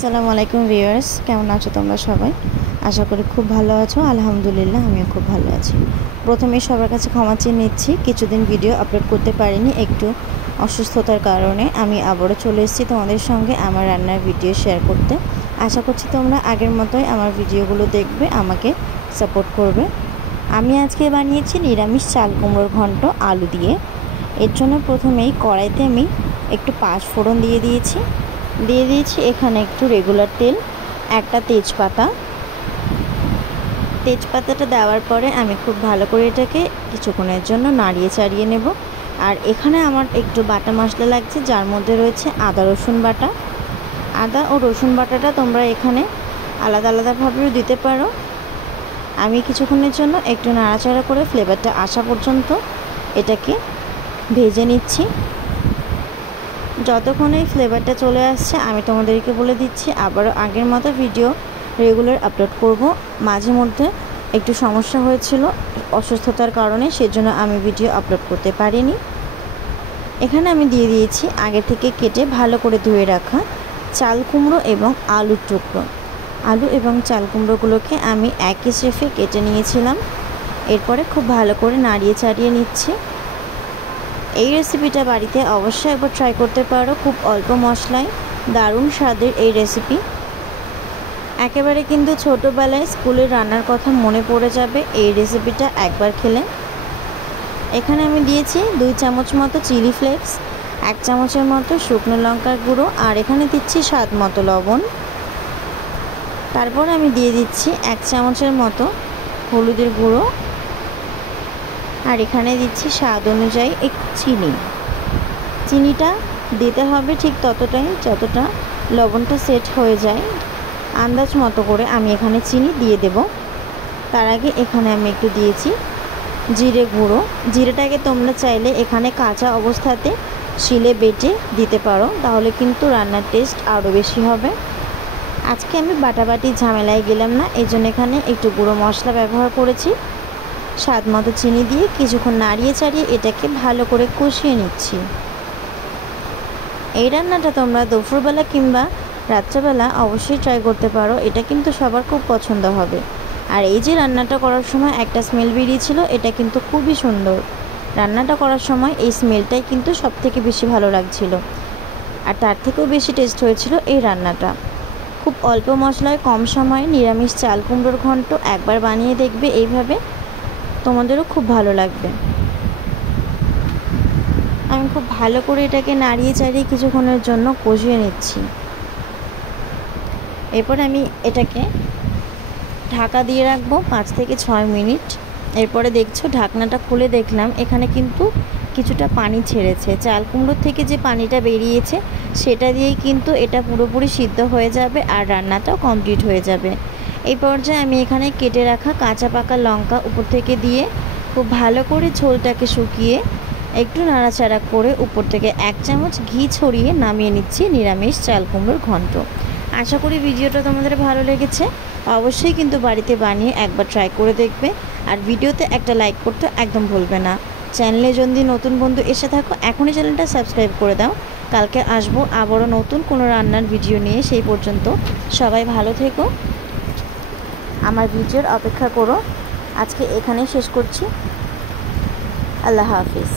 আসসালামু আলাইকুম ভিউয়ার্স, কেমন আছো তোমরা সবাই? আশা করি খুব ভালো আছো। আলহামদুলিল্লাহ, আমিও খুব ভালো আছি। প্রথমেই সবার কাছে ক্ষমা চেয়ে নিচ্ছি, কিছুদিন ভিডিও আপলোড করতে পারিনি, একটু অসুস্থতার কারণে। আমি আবারও চলে এসেছি তোমাদের সঙ্গে আমার রান্নার ভিডিও শেয়ার করতে। আশা করছি তোমরা আগের মতোই আমার ভিডিওগুলো দেখবে, আমাকে সাপোর্ট করবে। আমি আজকে বানিয়েছি নিরামিষ চাল কুমড়োর ঘন্ট আলু দিয়ে। এর জন্য প্রথমেই কড়াইতে আমি একটু 5 ফোড়ন দিয়ে দিয়েছি এখানে একটু রেগুলার তেল, একটা তেজপাতাটা দেওয়ার পরে আমি খুব ভালো করে এটাকে কিছুক্ষণের জন্য নাড়িয়ে চাড়িয়ে নেব। আর এখানে আমার একটু বাটা মশলা লাগছে, যার মধ্যে রয়েছে আদা রসুন বাটা। আদা ও রসুন বাটাটা তোমরা এখানে আলাদা আলাদাভাবেও দিতে পারো। আমি কিছুক্ষণের জন্য একটু নাড়াচাড়া করে ফ্লেভারটা আসা পর্যন্ত এটাকে ভেজে নিচ্ছি। যতক্ষণ এই ফ্লেভারটা চলে আসছে আমি তোমাদেরকে বলে দিচ্ছি আবারও আগের মতো ভিডিও রেগুলার আপলোড করব। মাঝে মধ্যে একটু সমস্যা হয়েছিল অসুস্থতার কারণে, সেজন্য আমি ভিডিও আপলোড করতে পারিনি। এখানে আমি দিয়ে দিয়েছি আগে থেকে কেটে ভালো করে ধুয়ে রাখা চাল কুমড়ো এবং আলুর টুকরো। আলু এবং চাল কুমড়োগুলোকে আমি একই শেফে কেটে নিয়েছিলাম। এরপরে খুব ভালো করে নাড়িয়ে চাড়িয়ে নিচ্ছি। এই রেসিপিটা বাড়িতে অবশ্যই একবার ট্রাই করতে পারো, খুব অল্প মশলায় দারুণ স্বাদের এই রেসিপি। একেবারে কিন্তু ছোটোবেলায় স্কুলের রান্নার কথা মনে পড়ে যাবে এই রেসিপিটা একবার খেলে। এখানে আমি দিয়েছি 2 চামচ মতো চিলি ফ্লেক্স, 1 চামচের মতো শুকনো লঙ্কার গুঁড়ো, আর এখানে দিচ্ছি স্বাদ মতো লবণ। তারপর আমি দিয়ে দিচ্ছি 1 চামচের মতো হলুদের গুঁড়ো, আর এখানে দিচ্ছি স্বাদ অনুযায়ী একটু চিনিটা দিতে হবে ঠিক ততটাই যতটা লবণটা সেট হয়ে যায়। আন্দাজ মতো করে আমি এখানে চিনি দিয়ে দেব। তার আগে এখানে আমি একটু দিয়েছি জিরে গুঁড়ো। জিরেটাকে তোমরা চাইলে এখানে কাঁচা অবস্থাতে শিলে বেটে দিতে পারো, তাহলে কিন্তু রান্নার টেস্ট আরও বেশি হবে। আজকে আমি বাটাবাটি ঝামেলায় গেলাম না, এই জন্য এখানে একটু গুঁড়ো মশলা ব্যবহার করেছি। স্বাদ মতো চিনি দিয়ে কিছুক্ষণ নাড়িয়ে চাড়িয়ে এটাকে ভালো করে কষিয়ে নিচ্ছি। এই রান্নাটা তোমরা দুপুরবেলা কিংবা রাত্রেবেলা অবশ্যই ট্রাই করতে পারো, এটা কিন্তু সবার খুব পছন্দ হবে। আর এই যে রান্নাটা করার সময় একটা স্মেল বেরিয়েছিল, এটা কিন্তু খুবই সুন্দর। রান্নাটা করার সময় এই স্মেলটাই কিন্তু সবথেকে বেশি ভালো লাগছিল, আর তার থেকেও বেশি টেস্ট হয়েছিল এই রান্নাটা। খুব অল্প মশলায় কম সময়ে নিরামিষ চাল কুমড়োর ঘন্ট একবার বানিয়ে দেখবে এইভাবে, তোমাদেরও খুব ভালো লাগবে। আমি খুব ভালো করে এটাকে নাড়িয়ে চাড়িয়ে কিছুক্ষণের জন্য কষিয়ে নিচ্ছি। এরপর আমি এটাকে ঢাকা দিয়ে রাখবো 5 থেকে 6 মিনিট। এরপরে দেখছো ঢাকনাটা খুলে দেখলাম এখানে কিন্তু কিছুটা পানি ছেড়েছে। চাল কুমড়োর থেকে যে পানিটা বেরিয়েছে সেটা দিয়েই কিন্তু এটা পুরোপুরি সিদ্ধ হয়ে যাবে আর রান্নাটাও কমপ্লিট হয়ে যাবে। এই পর্যায়ে আমি এখানে কেটে রাখা কাঁচা পাকা লঙ্কা উপর থেকে দিয়ে খুব ভালো করে ঝোলটাকে শুকিয়ে একটু নাড়াচাড়া করে উপর থেকে 1 চামচ ঘি ছড়িয়ে নামিয়ে নিচ্ছি নিরামিষ চাল কুমড়োর ঘন্ট। আশা করি ভিডিওটা তোমাদের ভালো লেগেছে। অবশ্যই কিন্তু বাড়িতে বানিয়ে একবার ট্রাই করে দেখবে, আর ভিডিওতে একটা লাইক করতে একদম ভুলবে না। চ্যানেলে যদি নতুন বন্ধু এসে থাকো এখনই চ্যানেলটা সাবস্ক্রাইব করে দাও। কালকে আসবো আবারও নতুন কোনো রান্নার ভিডিও নিয়ে, সেই পর্যন্ত সবাই ভালো থেকো, আমার ভিডিওর অপেক্ষা করো। আজকে এখানেই শেষ করছি। আল্লাহ হাফিজ।